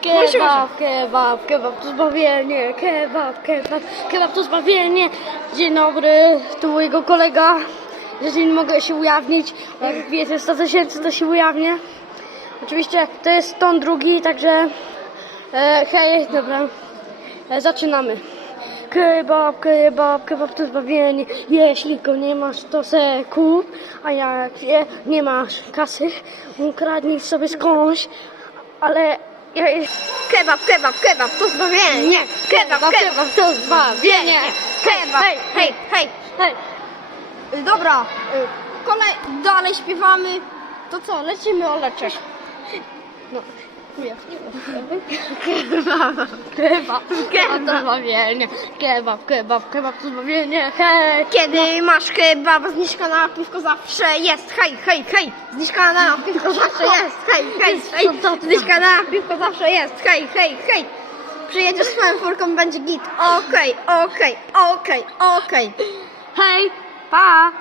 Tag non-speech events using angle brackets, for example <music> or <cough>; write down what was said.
Kebab, kebab, kebab to zbawienie, kebab, kebab, kebab to zbawienie. Dzień dobry, tu mojego kolega. Jeżeli nie mogę się ujawnić, jak wiecie 100 tysięcy to się ujawnię. Oczywiście to jest ton drugi, także e, hej, dobra, e, zaczynamy. Kebab, kebab, kebab to zbawienie. Jeśli go nie masz, to se kup. A jak nie, nie masz kasy, ukradnij sobie skądś. Ale Kebab, kebab, kebab, to zbawienie. nie, Kebab, kebab, to zbawienie. Kebab, hej, hej, hej. hej. Dobra, y, kolej, dalej śpiewamy. To co, lecimy oleczeć. No, nie, Kebab, kebab, kebab to zbawienie. Kebab, kebab, kebab to zbawienie. Hej. Kiedy masz kebab, zniżka na piwko zawsze jest. Hej, hej, hej. Zniżka na piwko <laughs> zawsze jest. Hej, hej, hej. Zniżka na piwko zawsze jest. Hej, hej, hej. Przyjedziesz swoją furką, będzie git. Okej, okej, okej, okej. Hej, pa.